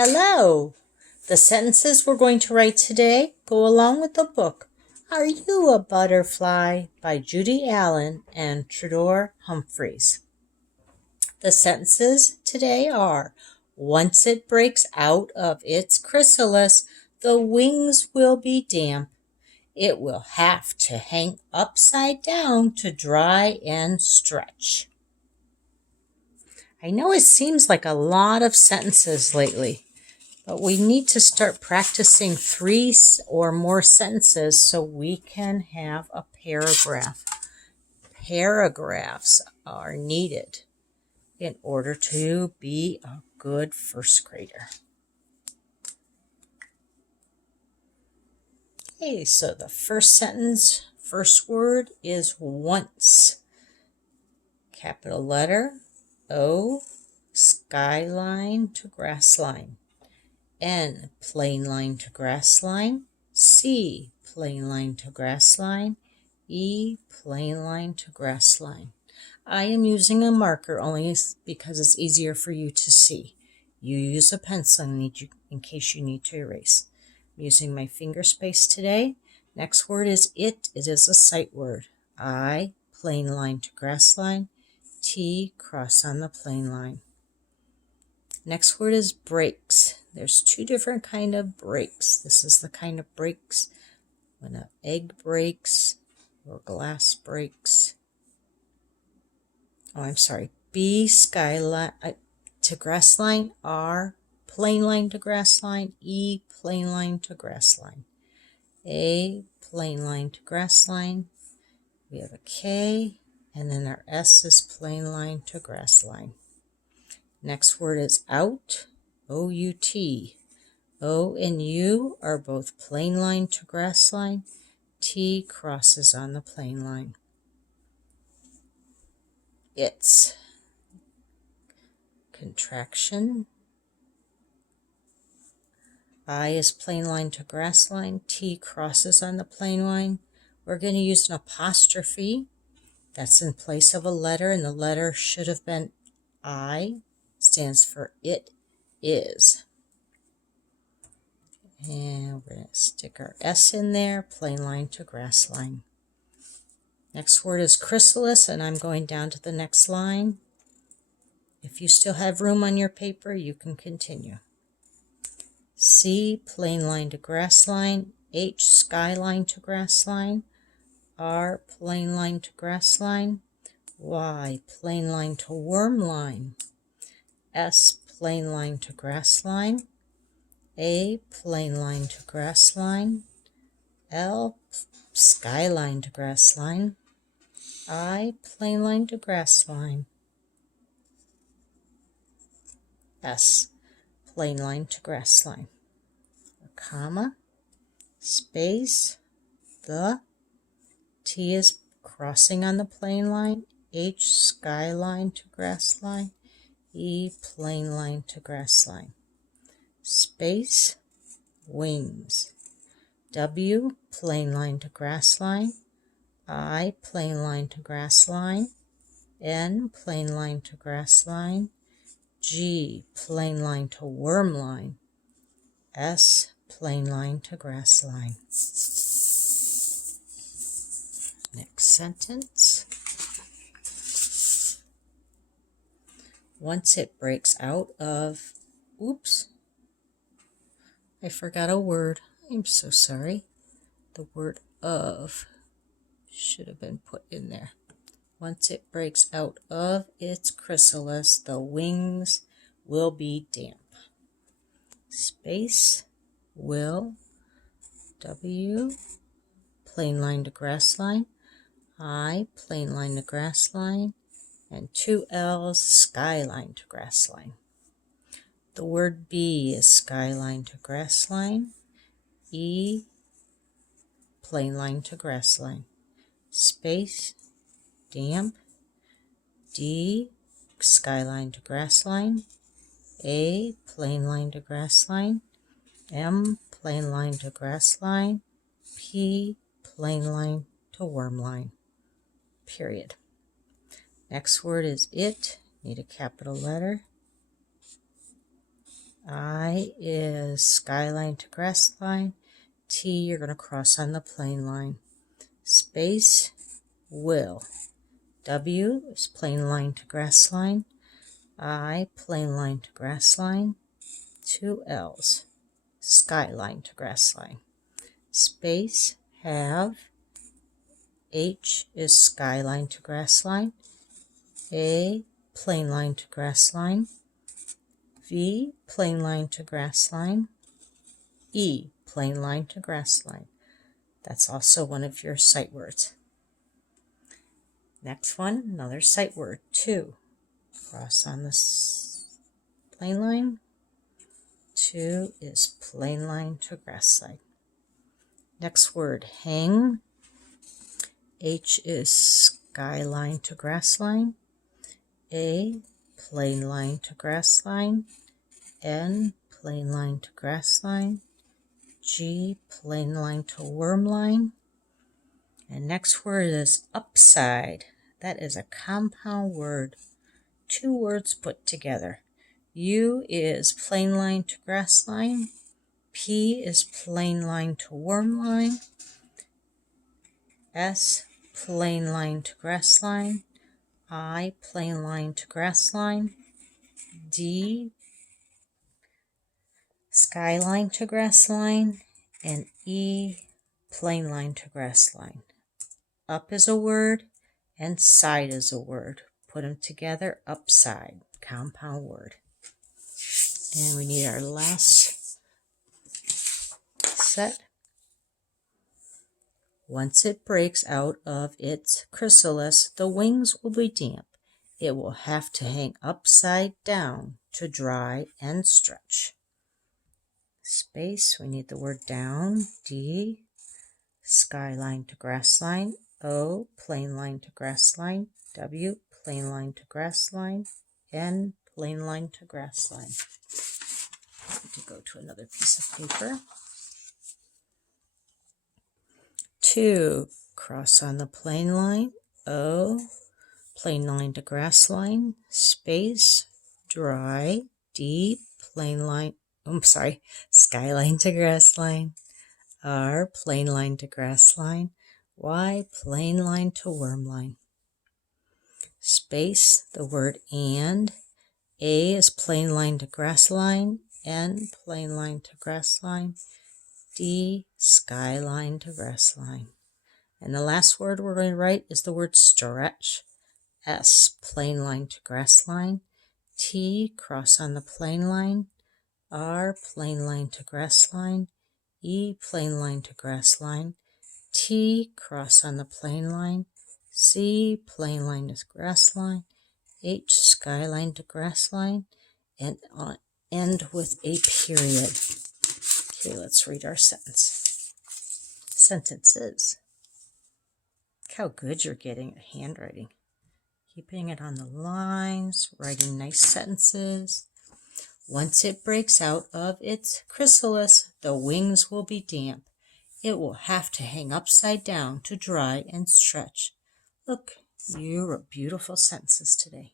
Hello! The sentences we're going to write today go along with the book Are You a Butterfly by Judy Allen and Tudor Humphreys. The sentences today are, once it breaks out of its chrysalis, the wings will be damp. It will have to hang upside down to dry and stretch. I know it seems like a lot of sentences lately, but we need to start practicing 3 or more sentences so we can have a paragraph. Paragraphs are needed in order to be a good first grader. Okay, so the first sentence, first word is once. Capital letter O, skyline to grass line. N, plain line to grass line. C, plain line to grass line. E, plain line to grass line. I am using a marker only because it's easier for you to see. You use a pencil in case you need to erase. I'm using my finger space today. Next word is it. It is a sight word. I, plain line to grass line. T, cross on the plain line. Next word is breaks. There's 2 different kind of breaks. This is the kind of breaks when an egg breaks or glass breaks. B, skyline to grass line. R, plain line to grass line. E, plain line to grass line. A, plain line to grass line. We have a K, and then our S is plain line to grass line. Next word is out, O-U-T. O and U are both plain line to grass line. T crosses on the plain line. It's contraction. I is plain line to grass line. T crosses on the plain line. We're going to use an apostrophe. That's in place of a letter, and the letter should have been I. Stands for it is. And we're going to stick our S in there, plain line to grass line. Next word is chrysalis, and I'm going down to the next line. If you still have room on your paper, you can continue. C, plain line to grass line. H, skyline to grass line. R, plain line to grass line. Y, plain line to worm line. S, plain line to grass line. A, plain line to grass line. L, skyline to grass line. I, plain line to grass line. S, plain line to grass line. A comma, space, the, T is crossing on the plain line. H, skyline to grass line. E, plain line to grass line. Space, wings. W, plain line to grass line. I, plain line to grass line. N, plain line to grass line. G, plain line to worm line. S, plain line to grass line. Next sentence. Once it breaks out of, oops, I forgot a word. I'm so sorry. The word of should have been put in there. Once it breaks out of its chrysalis, the wings will be damp. Space, will, W, plain line to grass line. I, plain line to grass line. And 2 L's, skyline to grass line. The word B is skyline to grass line. E, plain line to grass line. Space, damp. D, skyline to grass line. A, plain line to grass line. M, plain line to grass line. P, plain line to worm line. Period. Next word is it. Need a capital letter. I is skyline to grass line. T, you're going to cross on the plain line. Space, will. W is plain line to grass line. I, plain line to grass line. 2 L's, skyline to grass line. Space, have. H is skyline to grass line. A, plain line to grass line. V, plain line to grass line. E, plain line to grass line. That's also one of your sight words. Next one, another sight word, 2. Cross on this plain line. 2 is plain line to grass line. Next word, hang. H is skyline to grass line. A, plain line to grass line. N, plain line to grass line. G, plain line to worm line. And next word is upside. That is a compound word. 2 words put together. U is plain line to grass line. P is plain line to worm line. S, plain line to grass line. I, plain line to grass line. D, skyline to grass line. And E, plain line to grass line. Up is a word and side is a word. Put them together, upside, compound word. And we need our last set. Once it breaks out of its chrysalis, the wings will be damp. It will have to hang upside down to dry and stretch. Space, we need the word down. D, skyline to grass line. O, plain line to grass line. W, plain line to grass line. N, plain line to grass line. I need to go to another piece of paper. 2, cross on the plain line. O, plain line to grass line. Space, dry. D, plain line, skyline to grass line. R, plain line to grass line. Y, plain line to worm line. Space, the word and. A is plain line to grass line. N, plain line to grass line. D, skyline to grass line. And the last word we're going to write is the word stretch. S, plain line to grass line. T, cross on the plain line. R, plain line to grass line. E, plain line to grass line. T, cross on the plain line. C, plain line to grass line. H, skyline to grass line. And end with a period. Okay, let's read our sentence. Sentences. Look how good you're getting at handwriting. Keeping it on the lines, writing nice sentences. Once it breaks out of its chrysalis, the wings will be damp. It will have to hang upside down to dry and stretch. Look, you wrote beautiful sentences today.